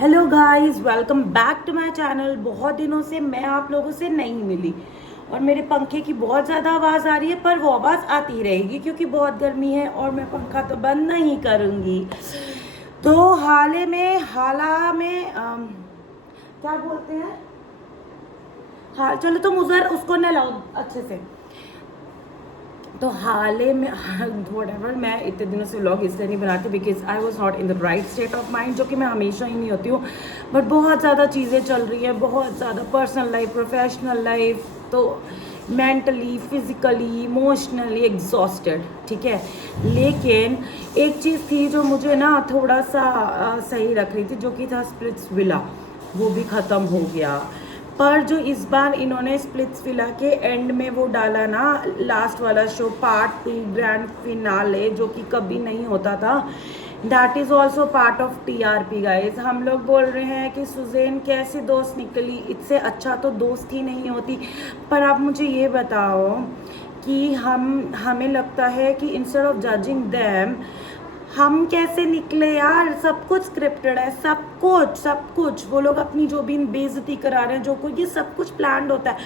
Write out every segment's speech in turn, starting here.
Hello guys, welcome back to my channel. बहुत दिनों से मैं आप लोगों से नहीं मिली और मेरे पंखे की बहुत ज़्यादा आवाज़ आ रही है, पर वो आवाज़ आती रहेगी क्योंकि बहुत गर्मी है और मैं पंखा तो बंद नहीं करूँगी। तो क्या बोलते हैं, हाँ चलो तुम उधर उसको नहलाओ अच्छे से। तो हाल ही में व्हाटएवर, मैं इतने दिनों से व्लॉग इसलिए नहीं बनाती because I was not in the right state of mind, जो कि मैं हमेशा ही नहीं होती हूँ। बट बहुत ज़्यादा चीज़ें चल रही हैं, बहुत ज़्यादा पर्सनल लाइफ, प्रोफेशनल लाइफ, तो मेंटली, फिजिकली, इमोशनली एग्जॉस्टेड, ठीक है। लेकिन एक चीज़ थी जो मुझे ना थोड़ा सा सही रख रही थी, जो कि था स्प्लिट्स विला। वो भी ख़त्म हो गया। पर जो इस बार इन्होंने स्प्लिट्स विला के एंड में वो डाला ना, लास्ट वाला शो पार्ट 2 ग्रैंड फिनाले, जो कि कभी नहीं होता था, that is also part of TRP guys. हम लोग बोल रहे हैं कि सुजैन कैसी दोस्त निकली, इससे अच्छा तो दोस्त ही नहीं होती। पर आप मुझे ये बताओ कि हमें लगता है कि इंस्टेड ऑफ जजिंग देम, हम कैसे निकले यार। सब कुछ स्क्रिप्टेड है, सब कुछ वो लोग अपनी जो भी बेइज्जती करा रहे हैं, जो कुछ, ये सब कुछ प्लान्ड होता है।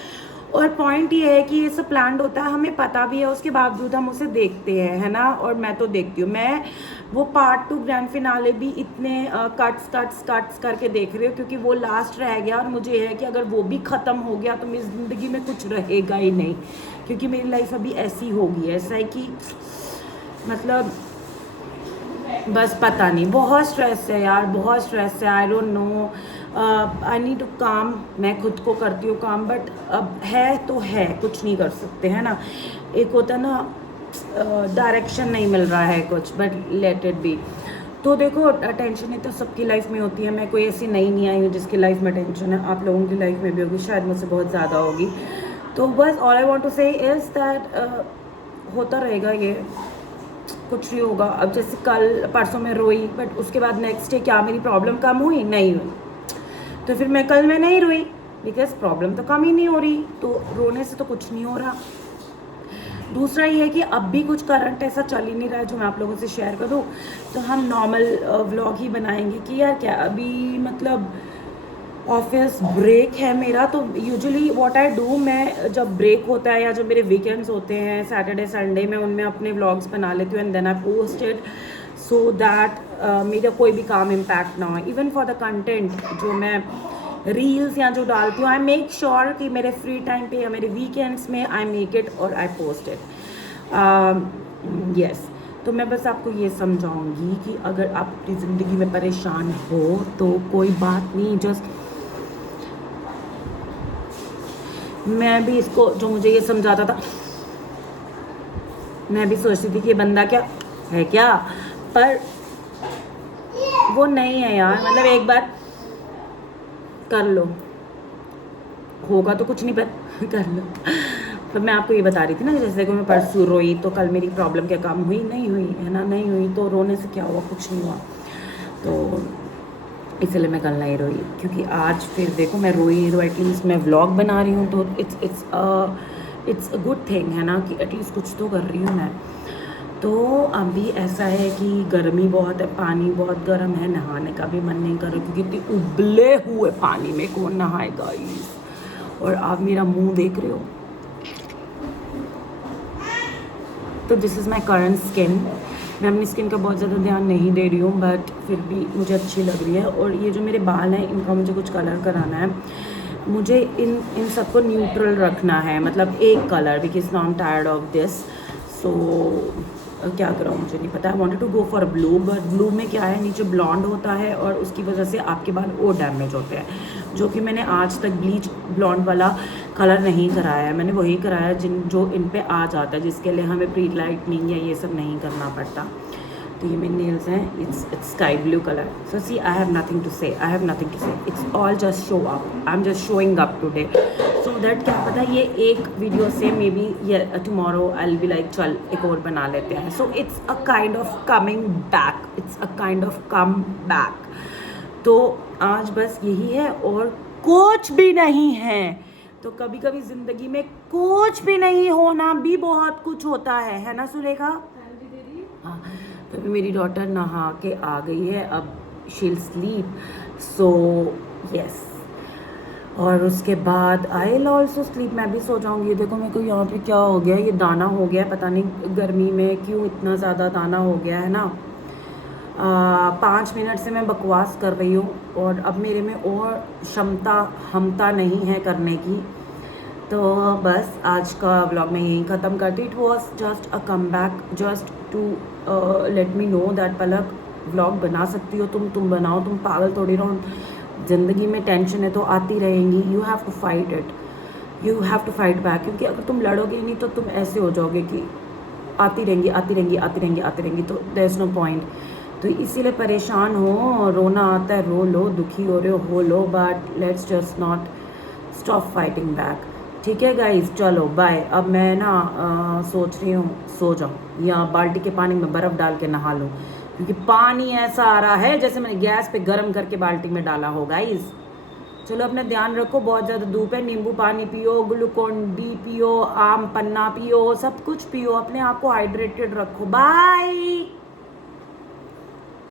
और पॉइंट ये है कि ये सब प्लान्ड होता है, हमें पता भी है, उसके बावजूद हम उसे देखते हैं, है ना। और मैं तो देखती हूँ, मैं वो पार्ट 2 ग्रैंड फिनाले भी इतने कट्स करके देख रही हूँ क्योंकि वो लास्ट रह गया। और मुझे ये है कि अगर वो भी ख़त्म हो गया तो मेरी ज़िंदगी में कुछ रहेगा ही नहीं, क्योंकि मेरी लाइफ अभी ऐसी होगी, ऐसा है कि मतलब बस पता नहीं, बहुत स्ट्रेस है यार, बहुत स्ट्रेस है। I don't know, I need to calm. मैं खुद को करती हूँ काम, बट अब है तो है, कुछ नहीं कर सकते, है ना। एक होता है ना, डायरेक्शन नहीं मिल रहा है कुछ, बट लेट इट बी। तो देखो, टेंशन तो सबकी लाइफ में होती है। मैं कोई ऐसी नई नहीं आई हूँ जिसकी लाइफ में टेंशन है, आप लोगों की लाइफ में भी होगी, शायद मुझसे बहुत ज़्यादा होगी। तो बस ऑल आई वॉन्ट टू से इज़ दैट होता रहेगा ये, कुछ नहीं होगा। अब जैसे कल परसों में रोई, बट उसके बाद नेक्स्ट डे क्या मेरी प्रॉब्लम कम हुई? नहीं हुई। तो फिर मैं कल में नहीं रोई बिकॉज प्रॉब्लम तो कम ही नहीं हो रही, तो रोने से तो कुछ नहीं हो रहा। दूसरा ये है कि अब भी कुछ करंट ऐसा चल ही नहीं रहा है जो मैं आप लोगों से शेयर करूँ। तो हम नॉर्मल व्लॉग ही बनाएंगे कि यार क्या अभी मतलब ऑफिस ब्रेक है मेरा। तो यूजुअली व्हाट आई डू, मैं जब ब्रेक होता है या जो मेरे वीकेंड्स होते हैं सैटरडे संडे में, उनमें अपने व्लॉग्स बना लेती हूँ and then I post it, so that मेरा कोई भी काम इम्पैक्ट ना हो। इवन फॉर द कंटेंट जो मैं रील्स या जो डालती हूँ, आई मेक श्योर कि मेरे फ्री टाइम पे या मेरे वीकेंड्स में आई मेक इट और आई पोस्ट इट। यस, तो मैं बस आपको ये समझाऊंगी कि अगर आप अपनी ज़िंदगी में परेशान हो तो कोई बात नहीं, जस्ट मैं भी इसको, जो मुझे ये समझाता था, मैं भी सोचती थी कि ये बंदा क्या है क्या, पर वो नहीं है यार। मतलब एक बार कर लो, होगा तो कुछ नहीं, पर कर लो। तो मैं आपको ये बता रही थी ना, जैसे कि मैं परसों रोई तो कल मेरी प्रॉब्लम क्या कम हुई? नहीं हुई, है ना, नहीं हुई। तो रोने से क्या हुआ? कुछ नहीं हुआ। तो इसलिए मैं कल नहीं रोई, क्योंकि आज फिर देखो मैं रोई नहीं, तो एटलीस्ट मैं व्लॉग बना रही हूँ, तो इट्स अ गुड थिंग, है ना, कि एटलीस्ट कुछ तो कर रही हूँ मैं। तो अभी ऐसा है कि गर्मी बहुत है, पानी बहुत गर्म है, नहाने का भी मन नहीं कर रहा क्योंकि इतने उबले हुए पानी में कौन नहाएगा। और आप मेरा मुंह देख रहे हो, तो this is my current skin. मैं अपनी स्किन का बहुत ज़्यादा ध्यान नहीं दे रही हूँ, बट फिर भी मुझे अच्छी लग रही है। और ये जो मेरे बाल हैं, इनका मुझे कुछ कलर कराना है। मुझे इन सबको न्यूट्रल रखना है, मतलब एक colour, because now I am tired of this. So क्या करूँ मुझे नहीं पता। I wanted to go for blue, but blue में क्या है, नीचे ब्लॉन्ड होता है और उसकी वजह से आपके बाल और डैमेज होते हैं, जो कि मैंने आज तक ब्लीच ब्लॉन्ड वाला कलर नहीं कराया है। मैंने वही कराया जो इन पे आ जाता है, जिसके लिए हमें प्री लाइटनिंग या ये सब नहीं करना पड़ता। तो ये मेरे नेल्स हैं, it's sky blue colour. So see, I have nothing to say, I have nothing to say, it's all just show up, I am just showing up today, so that क्या पता ये एक वीडियो से maybe ये tomorrow I will be like चल एक और बना लेते हैं। So it's a kind of coming back, it's a kind of come back. तो आज बस यही है और कुछ भी नहीं है। तो कभी कभी ज़िंदगी में कुछ भी नहीं होना भी बहुत कुछ होता है ना सुलेखा? हाँ, तो अभी मेरी डॉटर नहा के आ गई है, अब शील स्लीप. So yes. और उसके बाद आई विल ऑल्सो स्लीप. मैं भी सो जाऊँगी. देखो मेरे को यहाँ पे क्या हो गया, ये दाना हो गया, पता नहीं गर्मी में क्यों इतना ज़्यादा दाना हो गया है ना. 5 मिनट से मैं बकवास कर रही हूँ और अब मेरे में और क्षमता नहीं है करने की. तो बस आज का व्लॉग मैं यहीं ख़त्म करती. It was just a come back just to let me know that Palak vlog बना सकती हो तुम बनाओ. तुम पागल थोड़ी रहो. ज़िंदगी में टेंशन है तो आती रहेंगी. You have to fight it. You have to fight back. क्योंकि अगर तुम लड़ोगे नहीं तो तुम ऐसे हो जाओगे कि आती रहेंगी. तो देयर इज़ नो पॉइंट. तो इसीलिए परेशान हो, रोना आता है रो लो, दुखी हो रहे हो लो, but let's just not stop fighting back. ठीक है गाइज, चलो बाय. अब मैं ना सोच रही हूँ सो जाऊँ या बाल्टी के पानी में बर्फ़ डाल के नहा लूँ, क्योंकि पानी ऐसा आ रहा है जैसे मैंने गैस पे गर्म करके बाल्टी में डाला हो. गाइज चलो अपना ध्यान रखो. बहुत ज़्यादा धूप है. नींबू पानी पियो, ग्लूकोन डी पियो, आम पन्ना पियो, सब कुछ पियो. अपने आप को हाइड्रेटेड रखो. बाय.